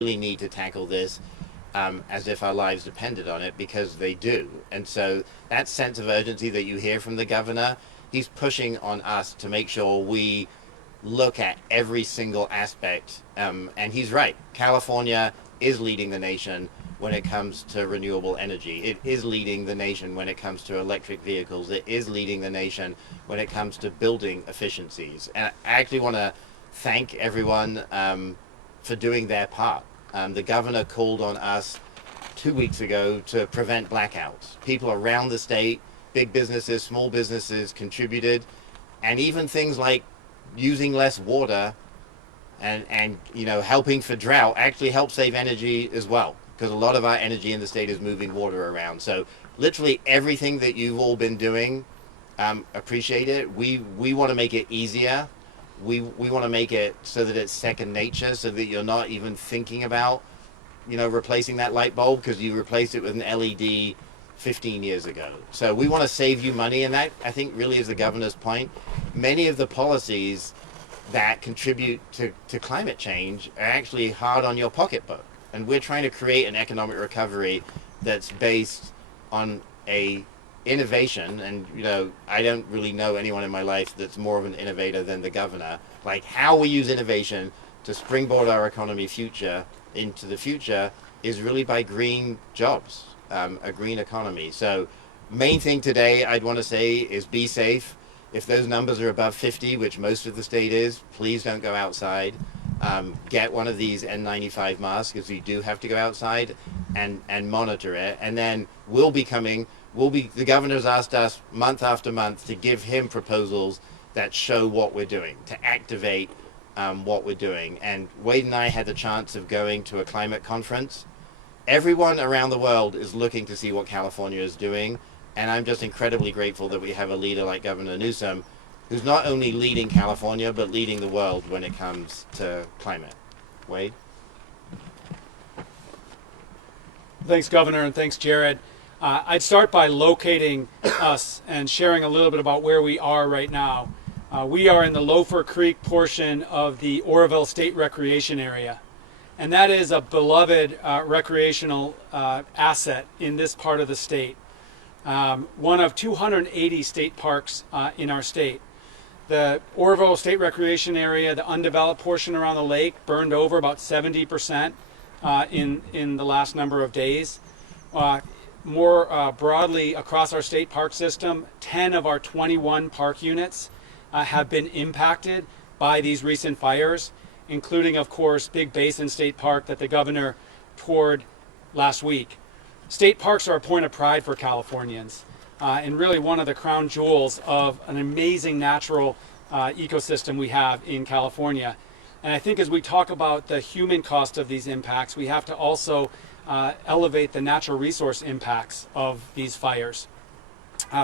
really need to tackle this as if our lives depended on it, because they do. And so that sense of urgency that you hear from the governor, he's pushing on us to make sure we look at every single aspect. And he's right. California is leading the nation when it comes to renewable energy. It is leading the nation when it comes to electric vehicles. It is leading the nation when it comes to building efficiencies. And I actually want to thank everyone for doing their part. The governor called on us 2 weeks ago to prevent blackouts. People around the state, big businesses, small businesses contributed, and even things like using less water and helping for drought actually help save energy as well, because a lot of our energy in the state is moving water around. So literally everything that you've all been doing, appreciate it. We want to make it easier. We want to make it so that it's second nature, so that you're not even thinking about replacing that light bulb because you replaced it with an LED 15 years ago. So we want to save you money, and that, I think, really is the governor's point. Many of the policies that contribute to climate change are actually hard on your pocketbook, and we're trying to create an economic recovery that's based on a innovation. And I don't really know anyone in my life that's more of an innovator than the governor. Like, how we use innovation to springboard our economy future into the future is really by green jobs, a green economy. So main thing today I'd want to say is be safe. If those numbers are above 50, which most of the state is, please don't go outside. Get one of these N95 masks, because you do have to go outside, and monitor it. And then the governor's asked us month after month to give him proposals that show what we're doing, to activate what we're doing. And Wade and I had the chance of going to a climate conference. Everyone around the world is looking to see what California is doing. And I'm just incredibly grateful that we have a leader like Governor Newsom, who's not only leading California, but leading the world when it comes to climate. Wade? Thanks, Governor, and thanks, Jared. I'd start by locating us and sharing a little bit about where we are right now. We are in the Loafer Creek portion of the Oroville State Recreation Area. And that is a beloved recreational asset in this part of the state. One of 280 state parks in our state. The Oroville State Recreation Area, the undeveloped portion around the lake, burned over about 70% in the last number of days. More broadly across our state park system, 10 of our 21 park units have been impacted by these recent fires, including, of course, Big Basin State Park that the governor toured last week. State parks are a point of pride for Californians, and really one of the crown jewels of an amazing natural ecosystem we have in California. And I think as we talk about the human cost of these impacts, we have to also elevate the natural resource impacts of these fires.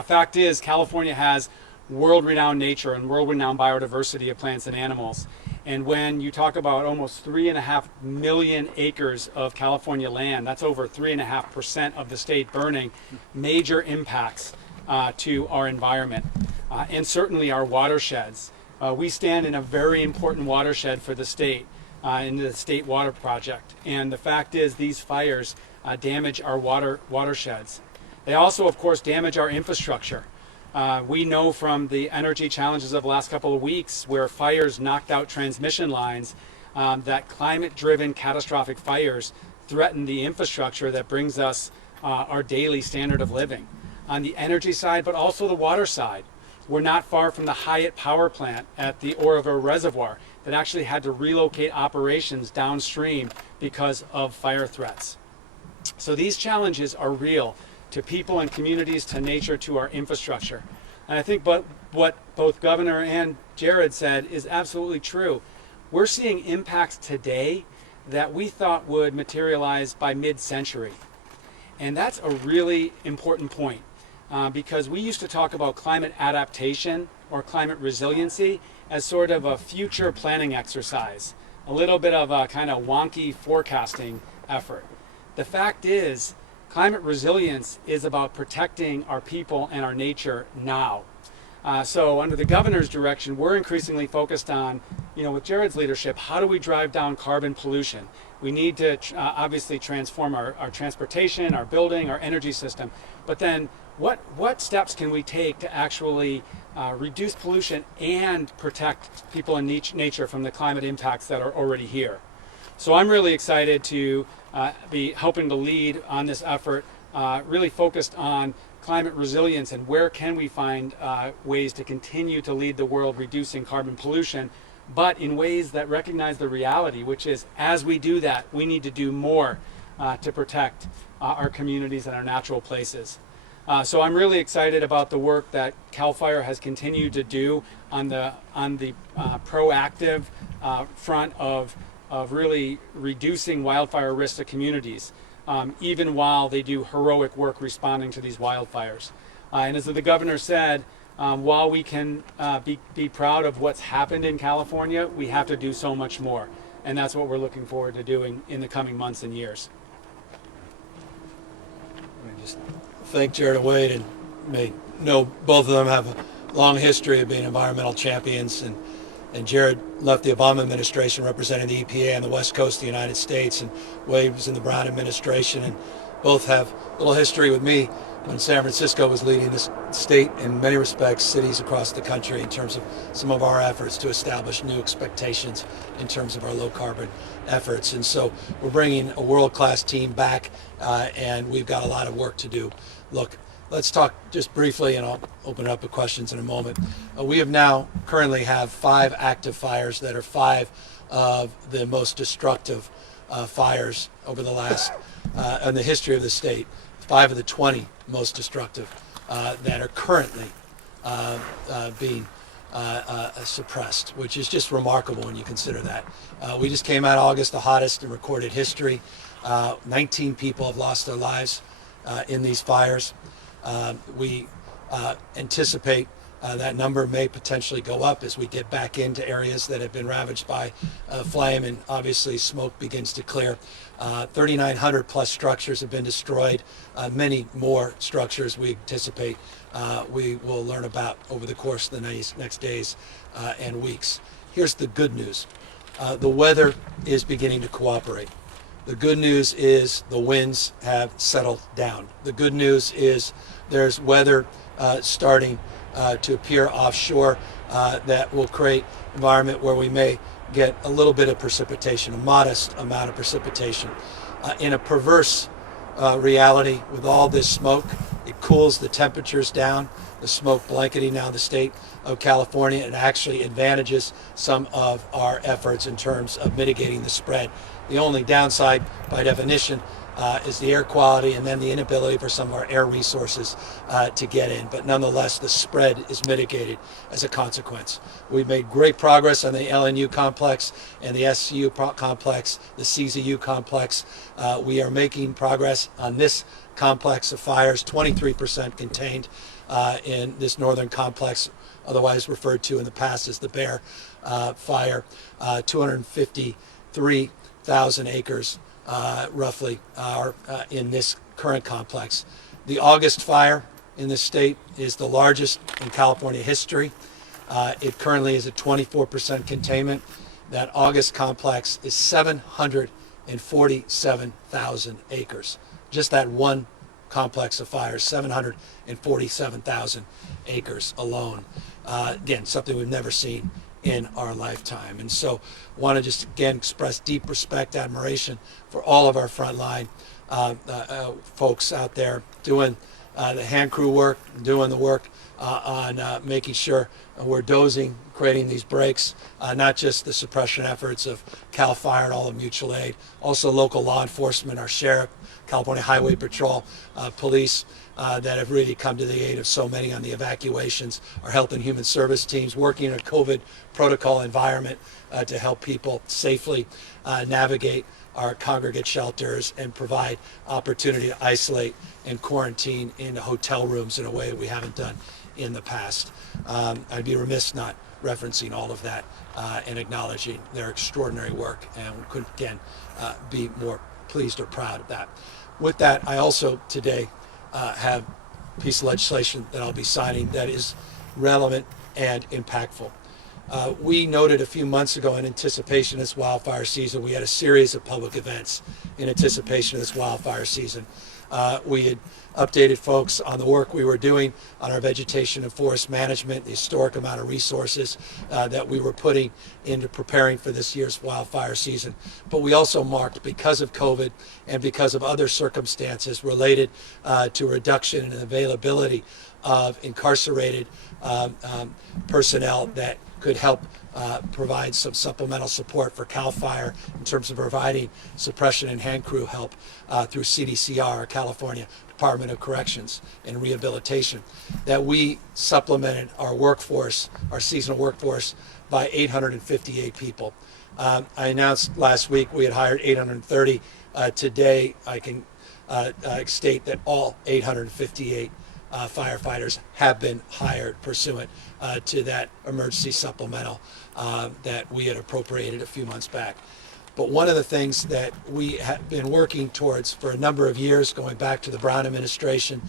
Fact is, California has world-renowned nature and world-renowned biodiversity of plants and animals. And when you talk about almost 3.5 million acres of California land, that's over 3.5% of the state burning, major impacts to our environment and certainly our watersheds. We stand in a very important watershed for the state, in the State Water Project. And the fact is, these fires damage our watersheds. They also, of course, damage our infrastructure. We know from the energy challenges of the last couple of weeks, where fires knocked out transmission lines, that climate-driven catastrophic fires threaten the infrastructure that brings us our daily standard of living. On the energy side, but also the water side. We're not far from the Hyatt power plant at the Oroville Reservoir that actually had to relocate operations downstream because of fire threats. So these challenges are real, to people and communities, to nature, to our infrastructure. And I think what both Governor and Jared said is absolutely true. We're seeing impacts today that we thought would materialize by mid-century. And that's a really important point, because we used to talk about climate adaptation or climate resiliency as sort of a future planning exercise, a little bit of a kind of wonky forecasting effort. The fact is, climate resilience is about protecting our people and our nature now. So under the governor's direction, we're increasingly focused on, with Jared's leadership, how do we drive down carbon pollution? We need to obviously transform our transportation, our building, our energy system. But then what steps can we take to actually reduce pollution and protect people and nature from the climate impacts that are already here? So I'm really excited to be helping to lead on this effort, really focused on climate resilience and where can we find ways to continue to lead the world reducing carbon pollution, but in ways that recognize the reality, which is as we do that, we need to do more to protect our communities and our natural places. So I'm really excited about the work that CAL FIRE has continued to do on the proactive front of really reducing wildfire risk to communities, even while they do heroic work responding to these wildfires. And as the governor said, while we can be proud of what's happened in California, we have to do so much more. And that's what we're looking forward to doing in the coming months and years. I just thank Jared and Wade, and may know both of them have a long history of being environmental champions. And Jared left the Obama administration representing the EPA on the West Coast of the United States, and Wade was in the Brown administration, and both have a little history with me when San Francisco was leading this state, in many respects, cities across the country, in terms of some of our efforts to establish new expectations in terms of our low carbon efforts. And so we're bringing a world-class team back, and we've got a lot of work to do. Look, let's talk just briefly, and I'll open it up to questions in a moment. We have now currently have 5 active fires that are 5 of the most destructive fires over the last, in the history of the state. 5 of the 20 most destructive that are currently being suppressed, which is just remarkable when you consider that. We just came out August, the hottest in recorded history. 19 people have lost their lives in these fires. We anticipate that number may potentially go up as we get back into areas that have been ravaged by flame, and obviously smoke begins to clear. 3,900 plus structures have been destroyed. Many more structures we anticipate we will learn about over the course of the next days and weeks. Here's the good news. The weather is beginning to cooperate. The good news is the winds have settled down. The good news is there's weather starting to appear offshore that will create an environment where we may get a little bit of precipitation, a modest amount of precipitation. In a perverse reality with all this smoke, it cools the temperatures down. The smoke blanketing now the state of California, it actually advantages some of our efforts in terms of mitigating the spread. The only downside, by definition, is the air quality, and then the inability for some of our air resources to get in. But nonetheless, the spread is mitigated as a consequence. We've made great progress on the LNU complex and the SCU complex, the CZU complex. We are making progress on this complex of fires, 23% contained in this northern complex, otherwise referred to in the past as the Bear Fire. 253,000 acres roughly are in this current complex. The August fire in this state is the largest in California history. It currently is at 24% containment. That August complex is 747,000 acres. Just that one complex of fires, 747,000 acres alone. Again, something we've never seen in our lifetime. And so want to just again express deep respect, admiration for all of our frontline folks out there doing the hand crew work, doing the work on making sure we're dozing, creating these breaks, not just the suppression efforts of CAL FIRE and all of mutual aid, also local law enforcement, our sheriff, California Highway Patrol, police that have really come to the aid of so many on the evacuations, our health and human service teams working in a COVID protocol environment to help people safely navigate our congregate shelters and provide opportunity to isolate and quarantine in hotel rooms in a way that we haven't done in the past. I'd be remiss not referencing all of that and acknowledging their extraordinary work, and we couldn't again be more pleased or proud of that. With that, I also today have a piece of legislation that I'll be signing that is relevant and impactful. We noted a few months ago in anticipation of this wildfire season, we had a series of public events in anticipation of this wildfire season. We had updated folks on the work we were doing on our vegetation and forest management, the historic amount of resources that we were putting into preparing for this year's wildfire season. But we also marked, because of COVID and because of other circumstances related to reduction in availability of incarcerated personnel that could help provide some supplemental support for CAL FIRE in terms of providing suppression and hand crew help through CDCR, California Department of Corrections and Rehabilitation, that we supplemented our workforce, our seasonal workforce, by 858 people. I announced last week we had hired 830. Today I can state that all 858 firefighters have been hired pursuant to that emergency supplemental that we had appropriated a few months back. But one of the things that we have been working towards for a number of years, going back to the Brown administration,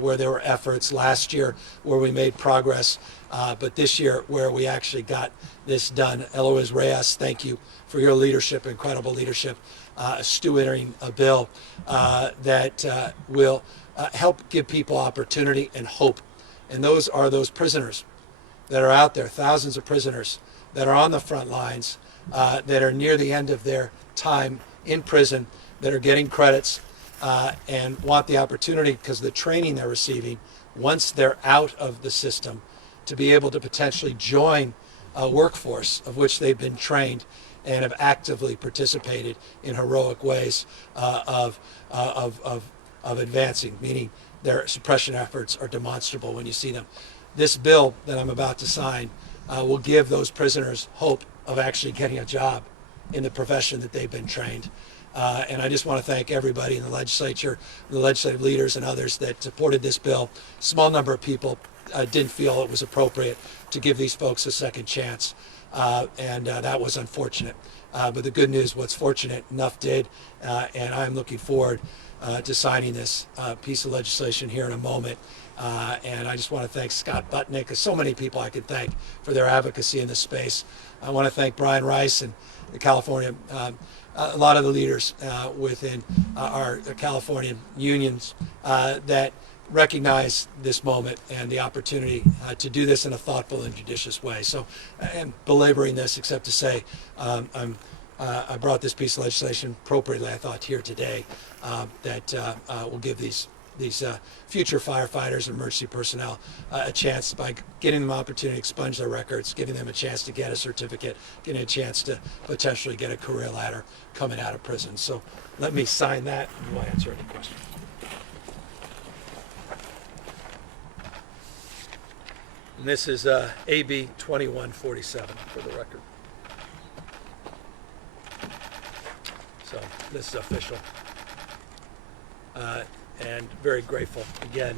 where there were efforts last year where we made progress, but this year where we actually got this done. Eloise Reyes, thank you for your leadership, incredible leadership, stewarding a bill that will help give people opportunity and hope. And those are those prisoners that are out there, thousands of prisoners that are on the front lines, that are near the end of their time in prison, that are getting credits and want the opportunity, because of the training they're receiving, once they're out of the system, to be able to potentially join a workforce of which they've been trained and have actively participated in heroic ways of advancing, meaning their suppression efforts are demonstrable when you see them. This bill that I'm about to sign will give those prisoners hope of actually getting a job in the profession that they've been trained. And I just want to thank everybody in the legislature, the legislative leaders and others that supported this bill. Small number of people didn't feel it was appropriate to give these folks a second chance. And that was unfortunate. But the good news, what's fortunate, enough did. And I'm looking forward to signing this piece of legislation here in a moment. And I just want to thank Scott Butnick, and so many people I could thank for their advocacy in this space. I want to thank Brian Rice and the California, a lot of the leaders within our Californian unions that recognize this moment and the opportunity to do this in a thoughtful and judicious way. So I'm belaboring this except to say I brought this piece of legislation appropriately, I thought, here today that will give these future firefighters and emergency personnel a chance, by getting them an opportunity to expunge their records, giving them a chance to get a certificate, getting a chance to potentially get a career ladder coming out of prison. So let me sign that and we'll answer any questions. And this is AB 2147 for the record. So this is official. And very grateful again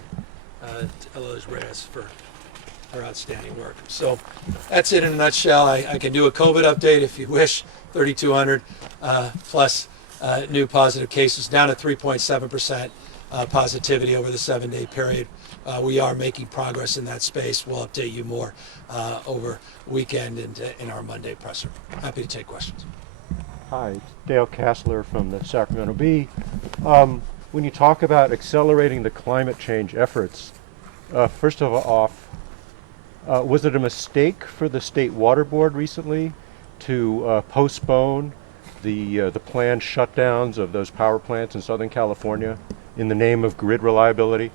to Eloise Reyes for her outstanding work. So that's it in a nutshell. I can do a COVID update if you wish. 3,200 plus new positive cases, down to 3.7% positivity over the 7-day period. We are making progress in that space. We'll update you more over weekend and in our Monday presser. Happy to take questions. Hi, it's Dale Kassler from the Sacramento Bee. When you talk about accelerating the climate change efforts, first of all, was it a mistake for the State Water Board recently to postpone the planned shutdowns of those power plants in Southern California in the name of grid reliability?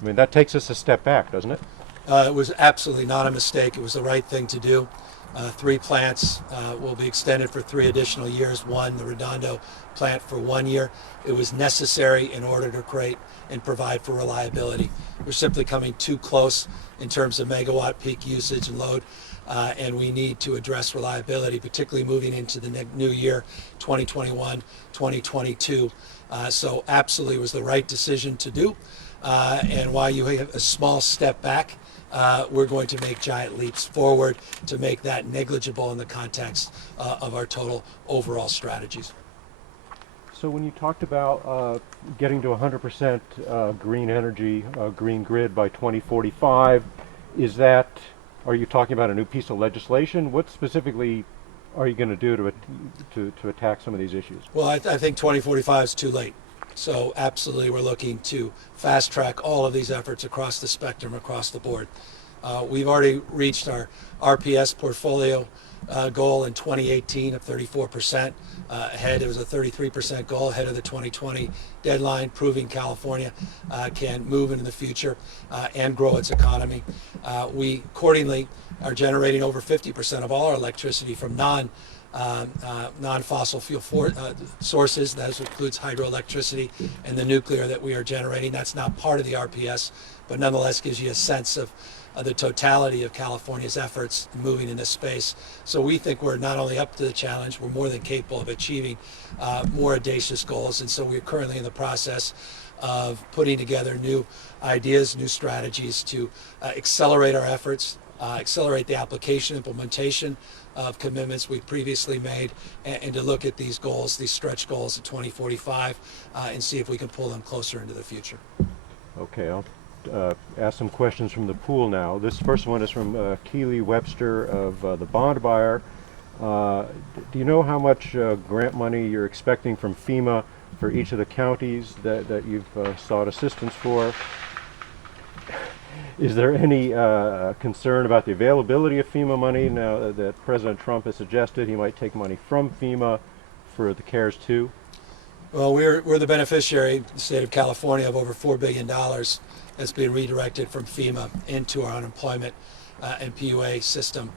I mean, that takes us a step back, doesn't it? It was absolutely not a mistake. It was the right thing to do. 3 plants will be extended for 3 additional years. One, the Redondo plant, for 1 year. It was necessary in order to create and provide for reliability. We're simply coming too close in terms of megawatt peak usage and load, and we need to address reliability, particularly moving into the new year, 2021, 2022. So absolutely was the right decision to do. And while you have a small step back, we're going to make giant leaps forward to make that negligible in the context of our total overall strategies. So when you talked about getting to 100% green energy, green grid by 2045, is that Are you talking about a new piece of legislation? What specifically are you going to do to attack some of these issues? Well, I think 2045 is too late. So absolutely, we're looking to fast track all of these efforts across the spectrum, across the board. We've already reached our RPS portfolio goal in 2018 of 34%. Ahead, it was a 33% goal ahead of the 2020 deadline, proving California can move into the future and grow its economy. We accordingly are generating over 50% of all our electricity from non-fossil fuel sources. That includes hydroelectricity and the nuclear that we are generating. That's not part of the RPS, but nonetheless gives you a sense of the totality of California's efforts moving in this space. So we think we're not only up to the challenge, we're more than capable of achieving more audacious goals. And so we're currently in the process of putting together new ideas, new strategies to accelerate our efforts, accelerate the application, implementation of commitments we previously made, and to look at these goals, these stretch goals in 2045, and see if we can pull them closer into the future. Okay, I'll ask some questions from the pool now. This first one is from Keely Webster of the Bond Buyer. Do you know how much grant money you're expecting from FEMA for each of the counties that you've sought assistance for? Is there any concern about the availability of FEMA money now that President Trump has suggested he might take money from FEMA for the CARES 2? Well, we're the beneficiary, the state of California, of over $4 billion that's being redirected from FEMA into our unemployment and PUA system.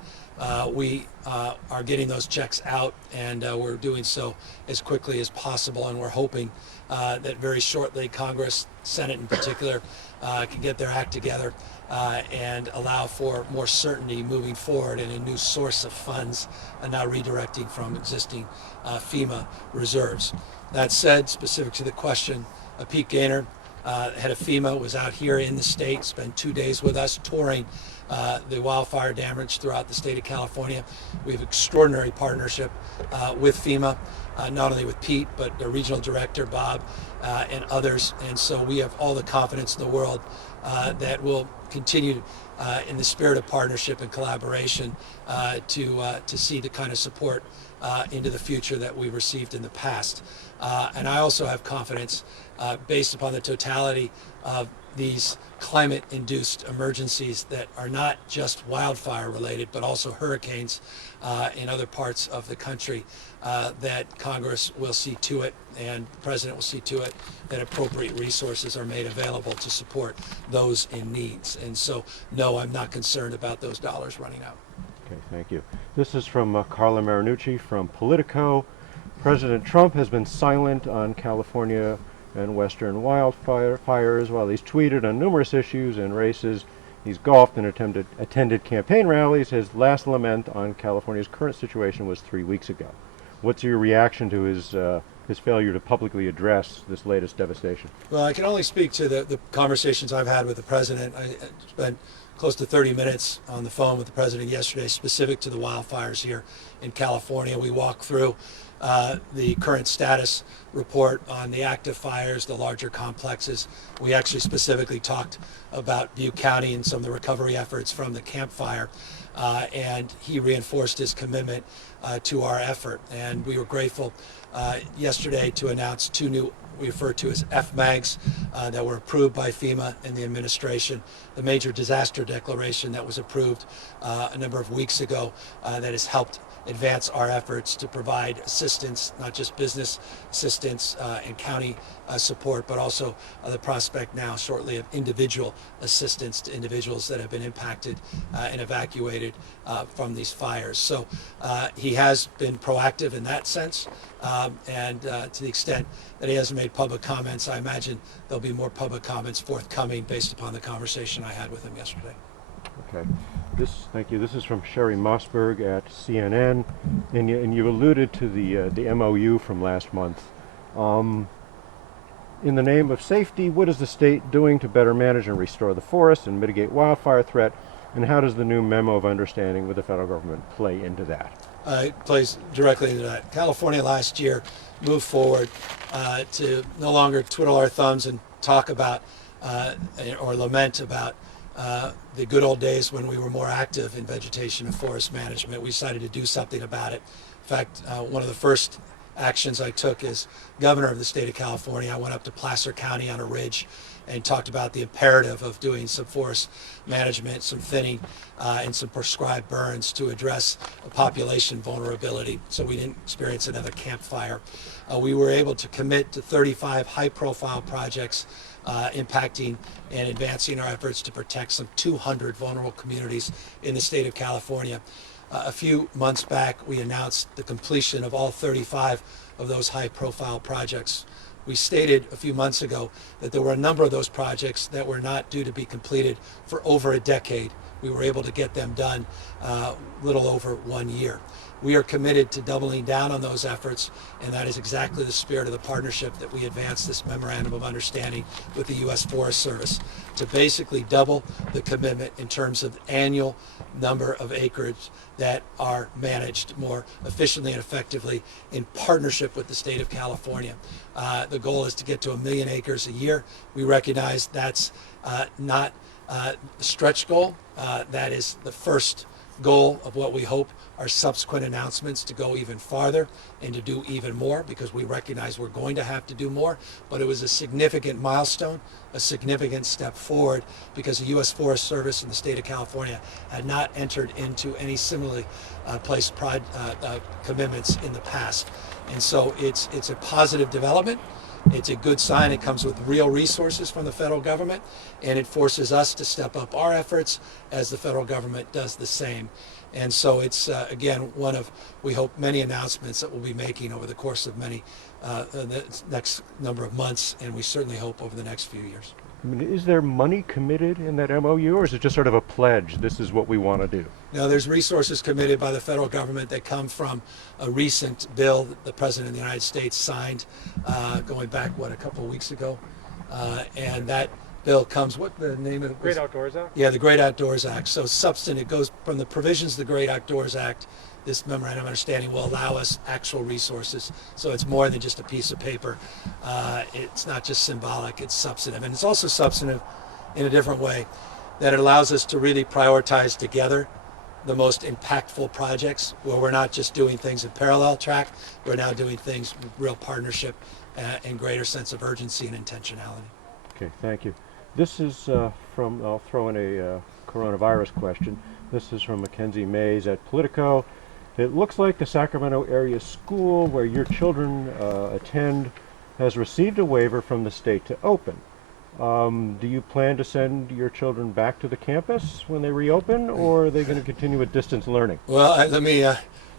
We are getting those checks out, and we're doing so as quickly as possible, and we're hoping that very shortly Congress, Senate in particular, can get their act together and allow for more certainty moving forward and a new source of funds, and now redirecting from existing FEMA reserves. That said, specific to the question, Pete Gaynor, head of FEMA, was out here in the state, spent 2 days with us touring the wildfire damage throughout the state of California. We have extraordinary partnership with FEMA, not only with Pete, but the regional director, Bob, and others. And so we have all the confidence in the world that we'll continue in the spirit of partnership and collaboration to see the kind of support into the future that we've received in the past. And I also have confidence based upon the totality of these climate-induced emergencies that are not just wildfire related, but also hurricanes in other parts of the country, that Congress will see to it and the President will see to it that appropriate resources are made available to support those in needs. And so, no, I'm not concerned about those dollars running out. Okay, thank you. This is from Carla Marinucci from Politico. President Trump has been silent on California and Western wildfires while he's tweeted on numerous issues and races. He's golfed and attended campaign rallies. His last lament on California's current situation was 3 weeks ago. What's your reaction to his failure to publicly address this latest devastation? Well, I can only speak to the conversations I've had with the President. I spent close to 30 minutes on the phone with the President yesterday specific to the wildfires here in California. We walked through the current status report on the active fires, the larger complexes. We actually specifically talked about Butte County and some of the recovery efforts from the Camp Fire, and he reinforced his commitment to our effort. And we were grateful yesterday to announce two new, we refer to as FMAGs, that were approved by FEMA and the administration. The major disaster declaration that was approved a number of weeks ago that has helped advance our efforts to provide assistance, not just business assistance and county support, but also the prospect now shortly of individual assistance to individuals that have been impacted and evacuated from these fires. So he has been proactive in that sense, and to the extent that he hasn't made public comments, I imagine there'll be more public comments forthcoming based upon the conversation I had with him yesterday. Okay. Thank you. This is from Sherry Mossberg at CNN, and you alluded to the MOU from last month. In the name of safety, what is the state doing to better manage and restore the forest and mitigate wildfire threat, and how does the new memo of understanding with the federal government play into that? It plays directly into that. California last year moved forward to no longer twiddle our thumbs and talk about or lament about the good old days when we were more active in vegetation and forest management. We decided to do something about it. In fact, one of the first actions I took as governor of the state of California, I went up to Placer County on a ridge and talked about the imperative of doing some forest management, some thinning, and some prescribed burns to address population vulnerability so we didn't experience another campfire. We were able to commit to 35 high-profile projects impacting and advancing our efforts to protect some 200 vulnerable communities in the state of California. A few months back, we announced the completion of all 35 of those high-profile projects. We stated a few months ago that there were a number of those projects that were not due to be completed for over a decade. We were able to get them done a little over 1 year. We are committed to doubling down on those efforts, and that is exactly the spirit of the partnership that we advanced this memorandum of understanding with the U.S. Forest Service, to basically double the commitment in terms of annual number of acres that are managed more efficiently and effectively in partnership with the state of California. The goal is to get to 1 million acres a year. We recognize that's not a stretch goal. That is the first goal of what we hope are subsequent announcements to go even farther and to do even more, because we recognize we're going to have to do more. But it was a significant milestone, a significant step forward, because the U.S. Forest Service and the state of California had not entered into any similarly placed commitments in the past. And so it's a positive development. It's a good sign. It comes with real resources from the federal government, and it forces us to step up our efforts as the federal government does the same. And so it's, again, one of, we hope, many announcements that we'll be making over the course of the next number of months, and we certainly hope over the next few years. I mean, is there money committed in that MOU, or is it just sort of a pledge, this is what we want to do? Now, there's resources committed by the federal government that come from a recent bill that the President of the United States signed going back, a couple of weeks ago. And that bill comes, what the name of it? Great Outdoors Act? Yeah, the Great Outdoors Act. So substantive, it goes from the provisions of the Great Outdoors Act. This memorandum of understanding will allow us actual resources. So it's more than just a piece of paper. It's not just symbolic, it's substantive. And it's also substantive in a different way, that it allows us to really prioritize together the most impactful projects, where we're not just doing things in parallel track, we're now doing things with real partnership and greater sense of urgency and intentionality. Okay, thank you. This is from, I'll throw in a coronavirus question. This is from Mackenzie Mays at Politico. It looks like the Sacramento area school where your children attend has received a waiver from the state to open. Do you plan to send your children back to the campus when they reopen, or are they going to continue with distance learning? Well,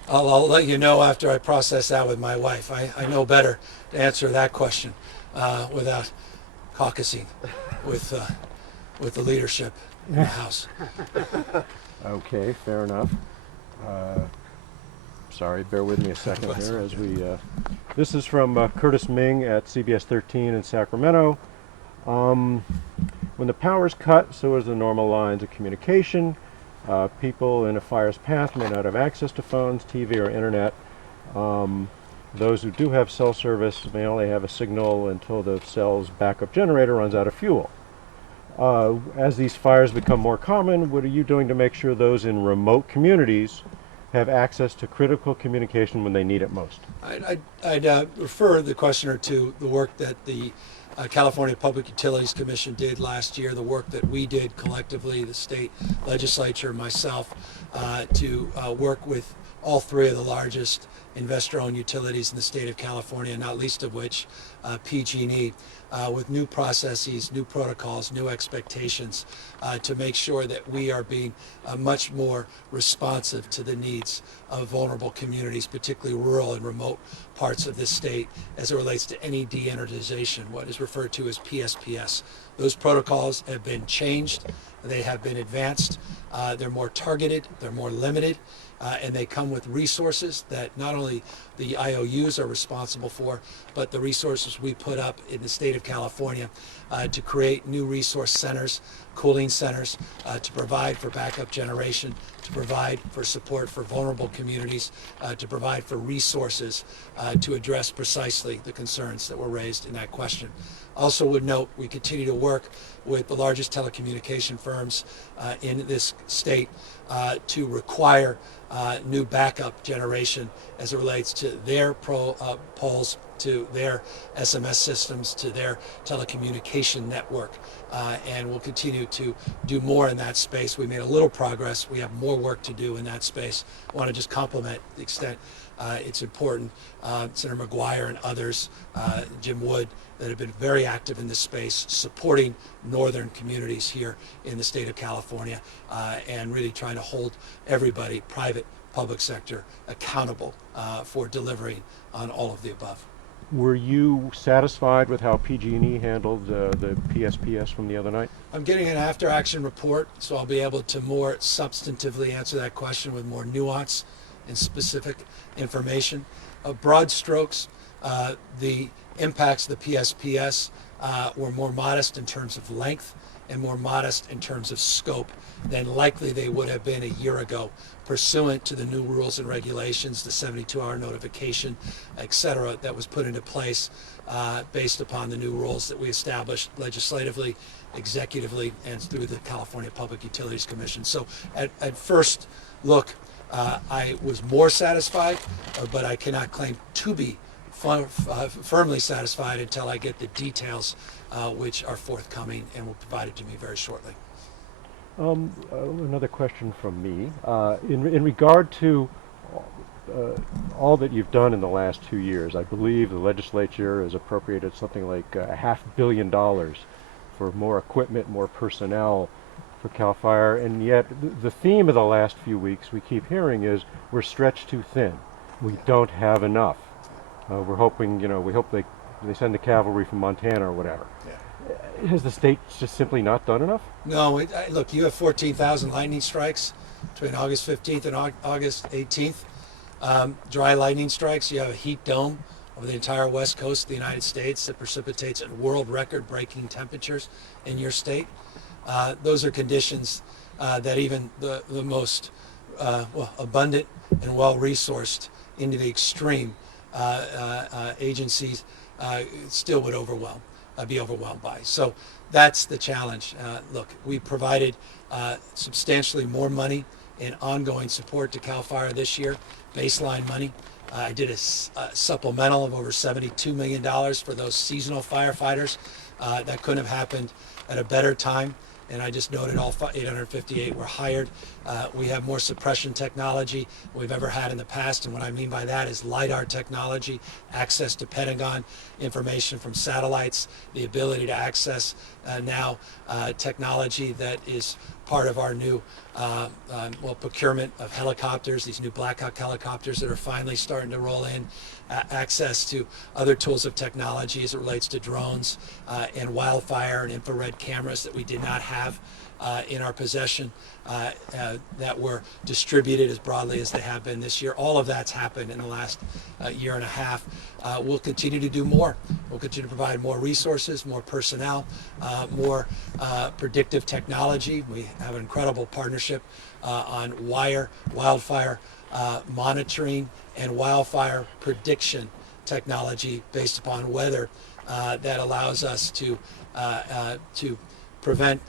I'll let you know after I process that with my wife. I know better to answer that question without caucusing with the leadership in the House. Okay, fair enough. Sorry, bear with me a second here as we. This is from Curtis Ming at CBS 13 in Sacramento. When the power's cut, so is the normal lines of communication. People in a fire's path may not have access to phones, TV, or internet. Those who do have cell service may only have a signal until the cell's backup generator runs out of fuel. As these fires become more common, what are you doing to make sure those in remote communities have access to critical communication when they need it most? I'd refer the questioner to the work that the California Public Utilities Commission did last year, the work that we did collectively, the state legislature, myself, to work with all three of the largest investor-owned utilities in the state of California, not least of which PG&E, with new processes, new protocols, new expectations to make sure that we are being much more responsive to the needs of vulnerable communities, particularly rural and remote parts of this state, as it relates to any de-energization, what is referred to as PSPS. Those protocols have been changed, they have been advanced, they're more targeted, they're more limited, and they come with resources that not only the IOUs are responsible for, but the resources we put up in the state of California to create new resource centers, cooling centers, to provide for backup generation, to provide for support for vulnerable communities, to provide for resources to address precisely the concerns that were raised in that question. Also would note we continue to work with the largest telecommunication firms in this state to require new backup generation as it relates to their poles, to their SMS systems, to their telecommunication network. And we'll continue to do more in that space. We made a little progress. We have more work to do in that space. I want to just compliment the extent it's important. Senator McGuire and others, Jim Wood, that have been very active in this space, supporting northern communities here in the state of California, and really trying to hold everybody, private, public sector, accountable for delivering on all of the above. Were you satisfied with how PG&E handled the PSPS from the other night? I'm getting an after-action report, so I'll be able to more substantively answer that question with more nuance and specific information. Broad strokes, the impacts of the PSPS were more modest in terms of length and more modest in terms of scope than likely they would have been a year ago, pursuant to the new rules and regulations, the 72-hour notification, et cetera, that was put into place based upon the new rules that we established legislatively, executively, and through the California Public Utilities Commission. So at first look, I was more satisfied, but I cannot claim to be firmly satisfied until I get the details, which are forthcoming and will be provided to me very shortly. Another question from me. In regard to all that you've done in the last 2 years, I believe the legislature has appropriated something like $500 million for more equipment, more personnel for CAL FIRE, and yet the theme of the last few weeks we keep hearing is we're stretched too thin. We don't have enough. We're hoping, we hope they send the cavalry from Montana or whatever. Yeah. Has the state just simply not done enough? No, look, you have 14,000 lightning strikes between August 15th and August 18th. Dry lightning strikes. You have a heat dome over the entire west coast of the United States that precipitates at world record-breaking temperatures in your state. Those are conditions that even the most abundant and well-resourced into the extreme agencies still would be overwhelmed by. So that's the challenge. Look, we provided substantially more money in ongoing support to CAL FIRE this year, baseline money. I did a supplemental of over $72 million for those seasonal firefighters. That couldn't have happened at a better time. And I just noted all 858 were hired. We have more suppression technology than we've ever had in the past. And what I mean by that is LiDAR technology, access to Pentagon information from satellites, the ability to access now technology that is part of our new procurement of helicopters, these new Black Hawk helicopters that are finally starting to roll in, access to other tools of technology as it relates to drones and wildfire and infrared cameras that we did not have in our possession that were distributed as broadly as they have been this year. All of that's happened in the last year and a half. We'll continue to do more. We'll continue to provide more resources, more personnel, more predictive technology. We have an incredible partnership on wildfire monitoring and wildfire prediction technology based upon weather that allows us to prevent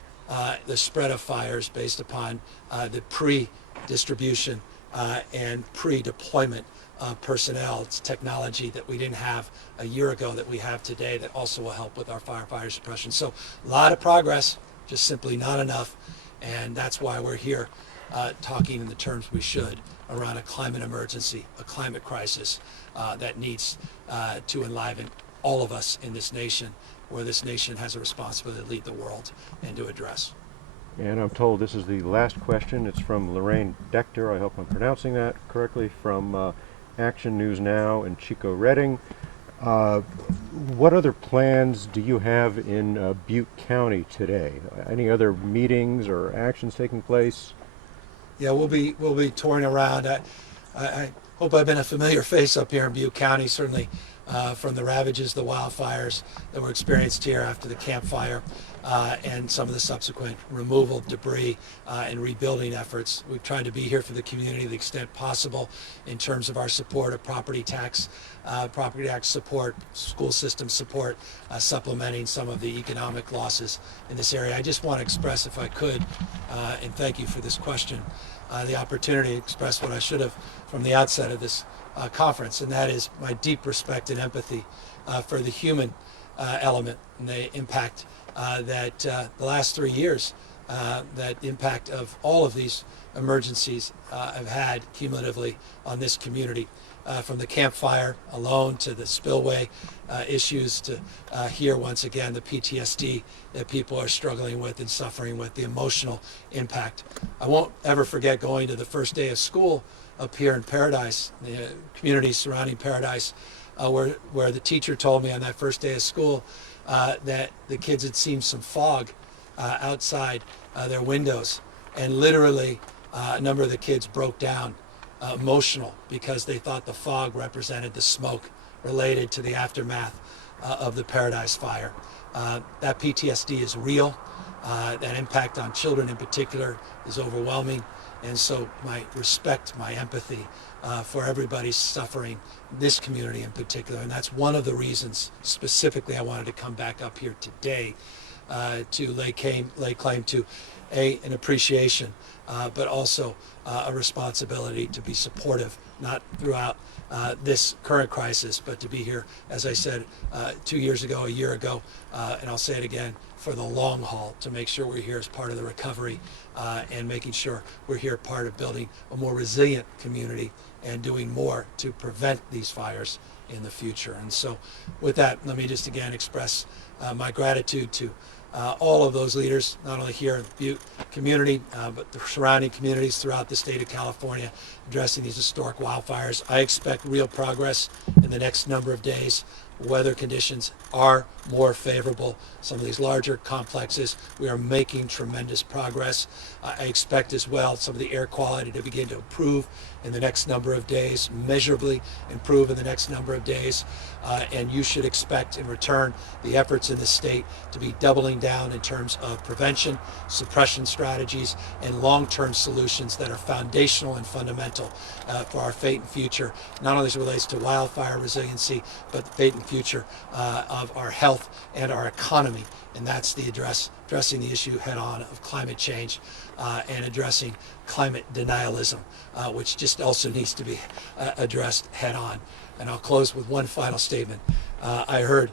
the spread of fires based upon the pre-distribution and pre-deployment personnel. It's technology that we didn't have a year ago that we have today that also will help with our fire suppression. So a lot of progress, just simply not enough, and that's why we're here talking in the terms we should around a climate emergency, a climate crisis that needs to enliven all of us in this nation, where this nation has a responsibility to lead the world and to address. And I'm told this is the last question. It's from Lorraine Decter, I hope I'm pronouncing that correctly, from Action News Now and Chico Redding. What other plans do you have in Butte County today? Any other meetings or actions taking place? Yeah, we'll be touring around. I hope I've been a familiar face up here in Butte County, certainly from the ravages, the wildfires that were experienced here after the Camp Fire, and some of the subsequent removal of debris and rebuilding efforts. We've tried to be here for the community to the extent possible in terms of our support of property tax support, school system support, supplementing some of the economic losses in this area. I just want to express, if I could, and thank you for this question, the opportunity to express what I should have from the outset of this conference, and that is my deep respect and empathy for the human element and the impact that the last 3 years, that impact of all of these emergencies have had cumulatively on this community. From the Camp Fire alone to the spillway issues to here once again the PTSD that people are struggling with and suffering with, the emotional impact. I won't ever forget going to the first day of school up here in Paradise, the community surrounding Paradise, where the teacher told me on that first day of school that the kids had seen some fog outside their windows, and literally a number of the kids broke down emotional because they thought the fog represented the smoke related to the aftermath of the Paradise Fire. That PTSD is real. That impact on children in particular is overwhelming. And so my respect, my empathy for everybody suffering, this community in particular. And that's one of the reasons specifically I wanted to come back up here today to lay claim to an appreciation, but also a responsibility to be supportive, not throughout this current crisis, but to be here, as I said, 2 years ago, a year ago, and I'll say it again, for the long haul, to make sure we're here as part of the recovery and making sure we're here part of building a more resilient community and doing more to prevent these fires in the future. And so with that, let me just again express my gratitude to all of those leaders, not only here in the Butte community, but the surrounding communities throughout the state of California addressing these historic wildfires. I expect real progress in the next number of days. Weather conditions are more favorable. Some of these larger complexes, we are making tremendous progress. I expect as well some of the air quality to begin to improve in the next number of days, measurably improve in the next number of days. And you should expect in return the efforts in the state to be doubling down in terms of prevention, suppression strategies, and long-term solutions that are foundational and fundamental for our fate and future, not only as it relates to wildfire resiliency, but the fate and future of our health and our economy. And that's the addressing the issue head on of climate change and addressing climate denialism, which just also needs to be addressed head on. And I'll close with one final statement. I heard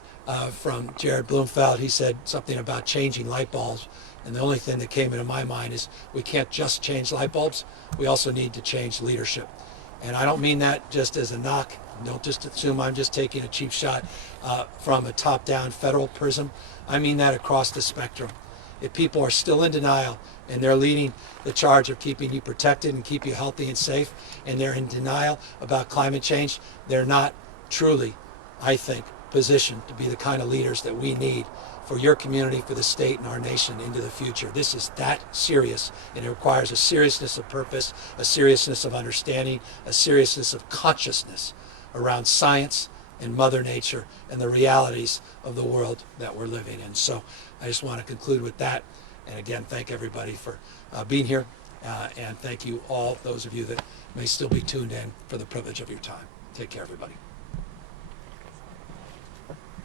from Jared Bloomfeld. He said something about changing light bulbs. And the only thing that came into my mind is we can't just change light bulbs. We also need to change leadership. And I don't mean that just as a knock. Don't just assume I'm just taking a cheap shot from a top-down federal prism. I mean that across the spectrum. If people are still in denial and they're leading the charge of keeping you protected and keep you healthy and safe, and they're in denial about climate change, they're not truly, I think, positioned to be the kind of leaders that we need for your community, for the state, and our nation into the future. This is that serious, and it requires a seriousness of purpose, a seriousness of understanding, a seriousness of consciousness around science and Mother Nature and the realities of the world that we're living in. So I just want to conclude with that. And again, thank everybody for being here. And thank you all, those of you that may still be tuned in, for the privilege of your time. Take care, everybody.